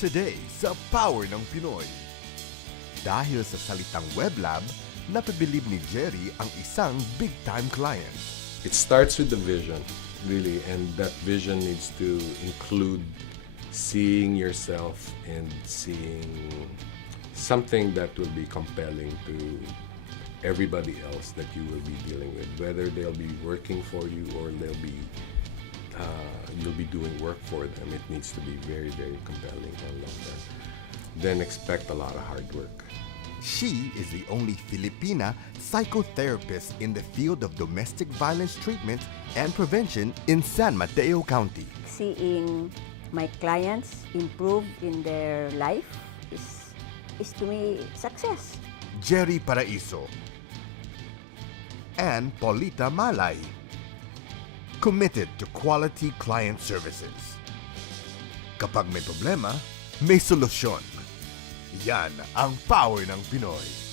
Today sa Power ng Pinoy. Dahil sa salitang weblab, napabilib ni Jerry ang isang big-time client. It starts with the vision, really, and that vision needs to include seeing yourself and seeing something that will be compelling to everybody else that you will be dealing with, whether they'll be working for you or you'll be doing work for them. It needs to be very, very compelling. I love that. Then expect a lot of hard work. She is the only Filipina psychotherapist in the field of domestic violence treatment and prevention in San Mateo County. Seeing my clients improve in their life is to me success. Jerry Paraiso and Paulita Malay, committed to quality client services. Kapag may problema, may solusyon. Yan ang power ng Pinoy.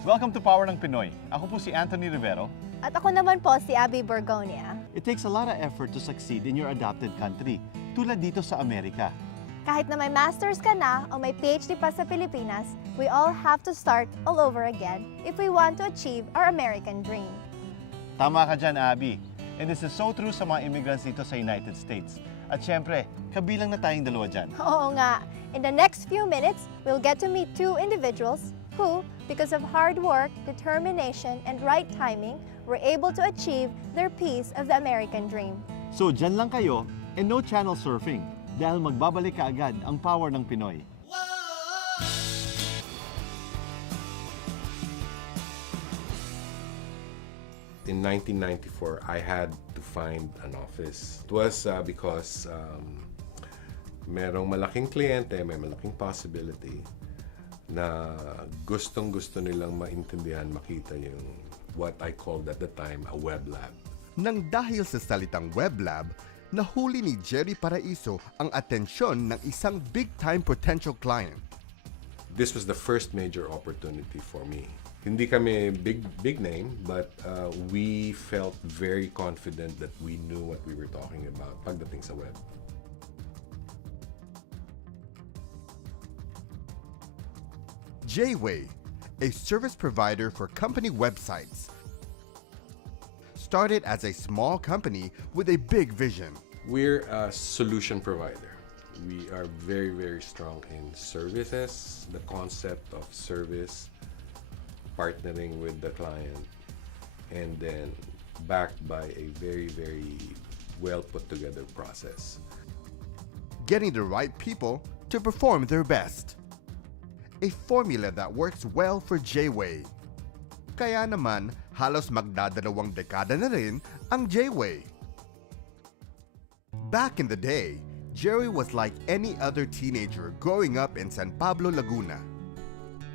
Welcome to Power ng Pinoy. Ako po si Anthony Rivero. At ako naman po si Abby Bergonia. It takes a lot of effort to succeed in your adopted country, tulad dito sa Amerika. Kahit na may master's ka na o may PhD pa sa Pilipinas, we all have to start all over again if we want to achieve our American dream. Tama ka dyan, Abby. And this is so true sa mga immigrants dito sa United States. At syempre, kabilang na tayong dalawa dyan. Oo nga. In the next few minutes, we'll get to meet two individuals who, because of hard work, determination, and right timing, were able to achieve their piece of the American dream. So, dyan lang kayo and no channel surfing dahil magbabalik ka agad ang Power ng Pinoy. In 1994, I had to find an office. It was because merong malaking kliyente, may malaking possibility na gustong-gusto nilang maintindihan, makita yung what I called at the time a web lab. Nang dahil sa salitang weblab, nahuli ni Jerry Paraiso ang atensyon ng isang big-time potential client. This was the first major opportunity for me. Hindi kami big name, but we felt very confident that we knew what we were talking about pagdating sa web. Jayway, a service provider for company websites, started as a small company with a big vision. We're a solution provider. We are very, very strong in services, the concept of service, partnering with the client, and then backed by a very, very well put together process. Getting the right people to perform their best. A formula that works well for Jayway. Kaya naman, halos magdadalawang dekada na rin ang Jayway. Back in the day, Jerry was like any other teenager growing up in San Pablo, Laguna.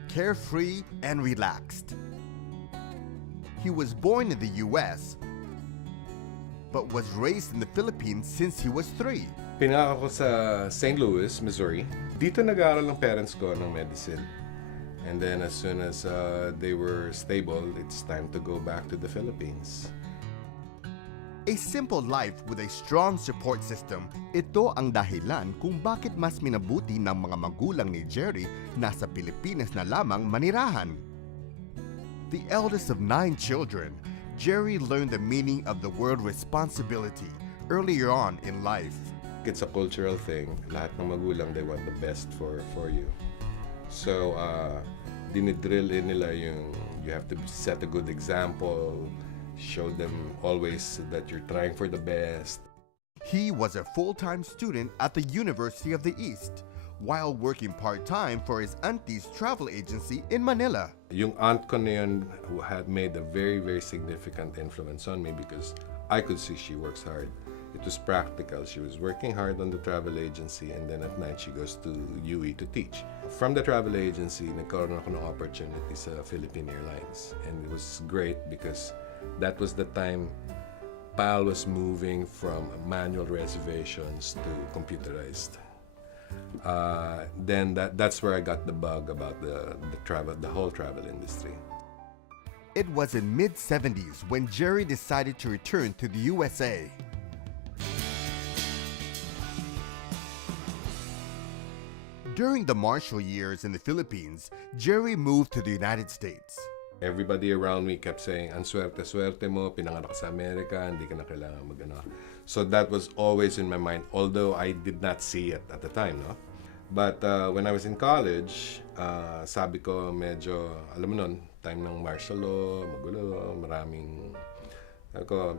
Carefree and relaxed. He was born in the US, but was raised in the Philippines since he was 3. Pinaka ko sa St. Louis, Missouri. Dito nag-aaral ng parents ko ng medicine. And then as soon as they were stable, it's time to go back to the Philippines. A simple life with a strong support system, ito ang dahilan kung bakit mas minabuti ng mga magulang ni Jerry na sa Pilipinas na lamang manirahan. The eldest of 9 children, Jerry learned the meaning of the word responsibility earlier on in life. It's a cultural thing. Lahat ng magulang, they want the best for you. So, dinidrill in nila yung you have to set a good example, show them always that you're trying for the best. He was a full-time student at the University of the East, while working part-time for his auntie's travel agency in Manila. Yung aunt ko na yun who had made a very, very significant influence on me because I could see she works hard. It was practical. She was working hard on the travel agency, and then at night she goes to UE to teach. From the travel agency, nagkaroon ako ng opportunity sa Philippine Airlines. And it was great because that was the time PAL was moving from manual reservations to computerized. Then that's where I got the bug about the whole travel industry. It was in mid-70s when Jerry decided to return to the USA. During the martial years in the Philippines, Jerry moved to the United States. Everybody around me kept saying, "Ang swerte-swerte mo, pinanganak ka sa Amerika, hindi ka na kailangan mag-ano." So that was always in my mind, although I did not see it at the time, no? But when I was in college, sabi ko medyo, alam mo nun, time ng martial law, magulo, maraming, ako,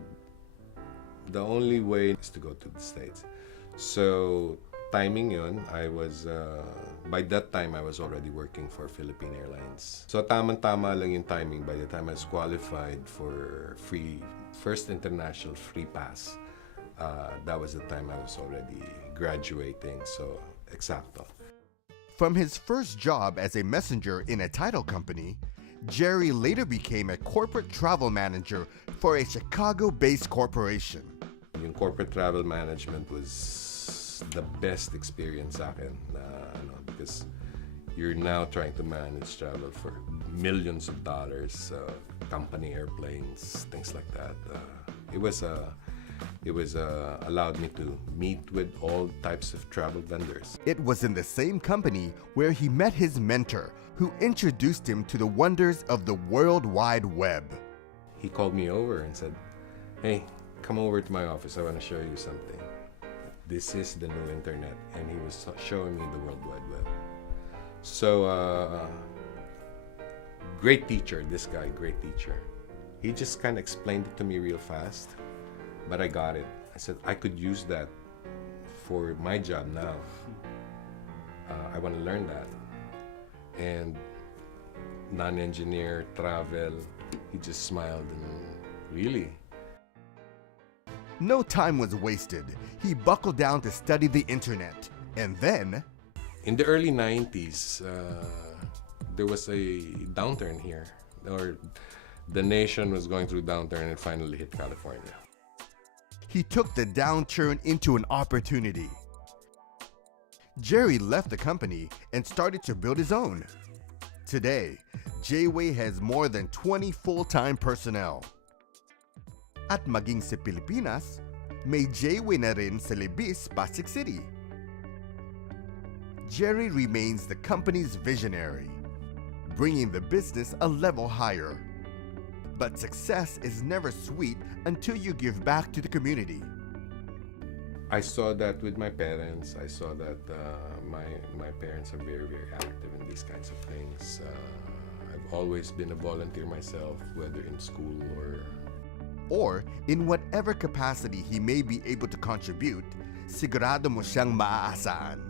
the only way is to go to the States. So, timing yun, I was, by that time, I was already working for Philippine Airlines. So, tamang-tama lang yung timing by the time I was qualified for first international free pass. That was the time I was already graduating, so exacto. From his first job as a messenger in a title company, Jerry later became a corporate travel manager for a Chicago-based corporation. Yung corporate travel management was the best experience sa akin, because you're now trying to manage travel for millions of dollars, company airplanes, things like that. It was allowed me to meet with all types of travel vendors. It was in the same company where he met his mentor, who introduced him to the wonders of the World Wide Web. He called me over and said, "Hey, come over to my office. I want to show you something. This is the new internet." And he was showing me the World Wide Web. So, great teacher, this guy, great teacher. He just kind of explained it to me real fast, but I got it. I said, I could use that for my job now. I want to learn that. And non-engineer, travel, he just smiled and really. No time was wasted. He buckled down to study the internet. And then, In the early 90s, there was a downturn here, or the nation was going through downturn, and it finally hit California. he took the downturn into an opportunity. Jerry left the company and started to build his own. Today, Jayway has more than 20 full-time personnel. At maging sa Pilipinas, may Jayway na rin sa Libis, Pasig City. Jerry remains the company's visionary, bringing the business a level higher. But success is never sweet until you give back to the community. I saw that with my parents. I saw that my parents are very, very active in these kinds of things. I've always been a volunteer myself, whether in school Or in whatever capacity he may be able to contribute, sigurado mo siyang maaasahan.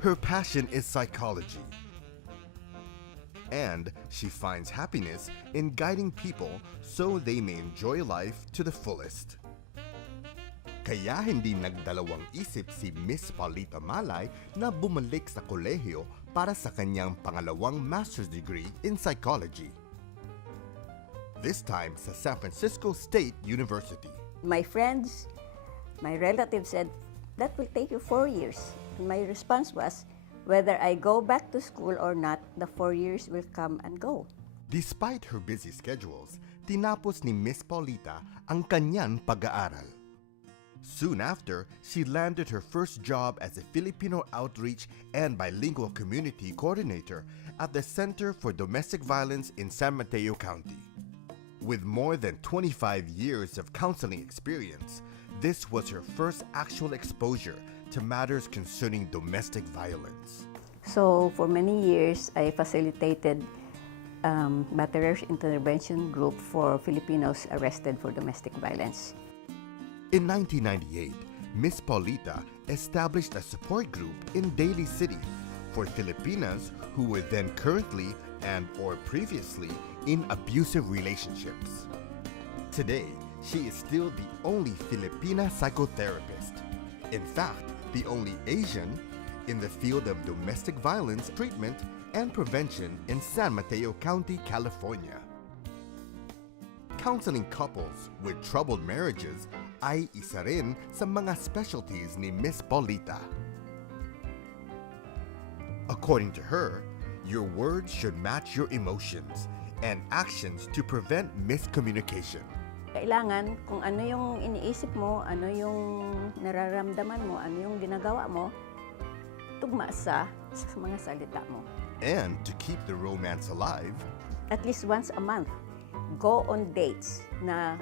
Her passion is psychology. And she finds happiness in guiding people so they may enjoy life to the fullest. Kaya hindi nagdalawang isip si Miss Paulita Malay na bumalik sa kolehiyo para sa kanyang pangalawang master's degree in psychology. This time sa San Francisco State University. My friends, my relatives said, that will take you 4 years. And my response was, whether I go back to school or not, the 4 years will come and go. Despite her busy schedules, tinapos ni Miss Paulita ang kanyang pag-aaral. Soon after, she landed her first job as a Filipino outreach and bilingual community coordinator at the Center for Domestic Violence in San Mateo County. With more than 25 years of counseling experience, this was her first actual exposure to matters concerning domestic violence. So for many years, I facilitated Batterers Intervention Group for Filipinos arrested for domestic violence. In 1998, Miss Paulita established a support group in Daly City for Filipinas who were then currently and or previously in abusive relationships. Today, she is still the only Filipina psychotherapist. In fact, the only Asian in the field of domestic violence treatment and prevention in San Mateo County, California. Counseling couples with troubled marriages ay isa rin sa mga specialties ni Miss Paulita. According to her, your words should match your emotions and actions to prevent miscommunication. Kailangan kung ano yung iniisip mo, ano yung nararamdaman mo, ano yung ginagawa mo, tugma sa mga salita mo. And to keep the romance alive, At least once a month, go on dates na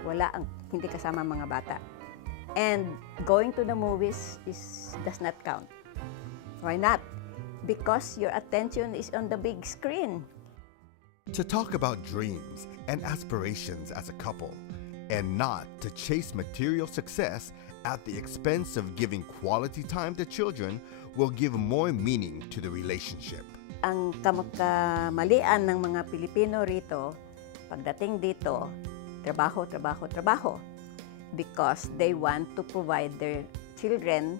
hindi kasama mga bata. And going to the movies does not count. Why not? Because your attention is on the big screen. to talk about dreams and aspirations as a couple, and not to chase material success at the expense of giving quality time to children will give more meaning to the relationship. Ang kamalian ng mga Pilipino rito, pagdating dito, trabaho, trabaho, trabaho. Because they want to provide their children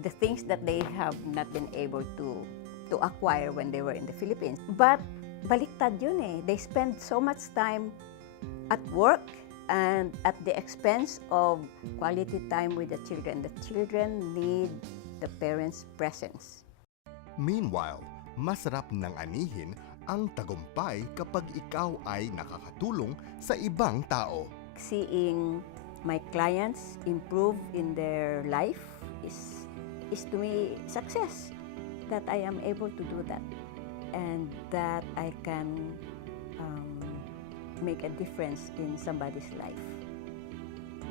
the things that they have not been able to acquire when they were in the Philippines. But baliktad yun eh. They spend so much time at work and at the expense of quality time with the children. The children need the parents' presence. Meanwhile, masarap ng anihin ang tagumpay kapag ikaw ay nakakatulong sa ibang tao. Seeing my clients improve in their life is to me success. That I am able to do that and that I can make a difference in somebody's life.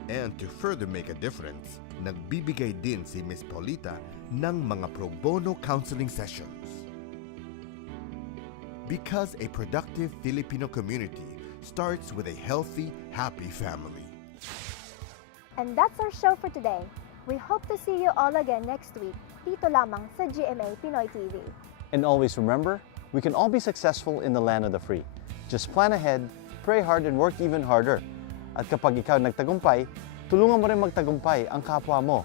And to further make a difference, nagbibigay din si Miss Paulita ng mga pro bono counseling sessions. Because a productive Filipino community starts with a healthy, happy family. And that's our show for today. We hope to see you all again next week, dito lamang sa GMA Pinoy TV. And always remember, we can all be successful in the land of the free. Just plan ahead, pray hard, and work even harder. At kapag ikaw nagtagumpay, tulungan mo rin magtagumpay ang kapwa mo.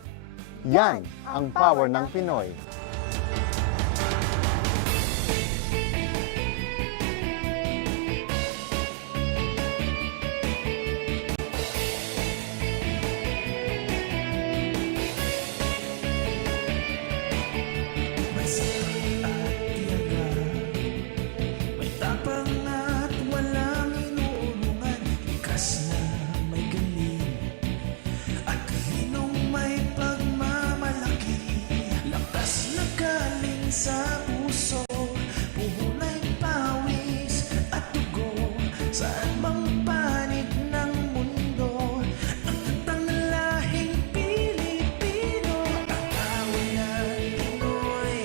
Yan ang power ng Pinoy. sa puso, puhunay pawis at dugo, saan mang panig ng mundo, ang tatang lahing Pilipino, ang tawanan Pinoy,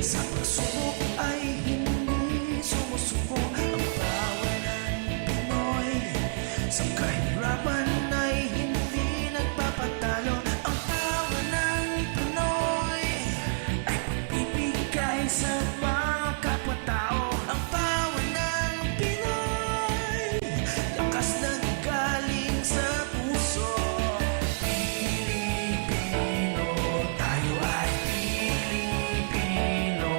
sa pagsubok ay hindi sumusuko, ang tawanan Pinoy, sa kahirapan ay hindi nagpapatalo, ang tawanan Pinoy ay pagbibigay sa mga kapwa-tao, ang tawanan Pinoy, lakas na galing sa puso. Pilipino, tayo ay Pilipino.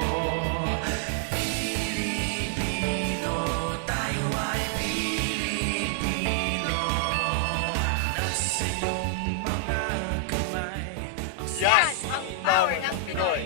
Pilipino, tayo ay Pilipino. Nasa iyong mga kamay ang Yan ang power ng Pinoy.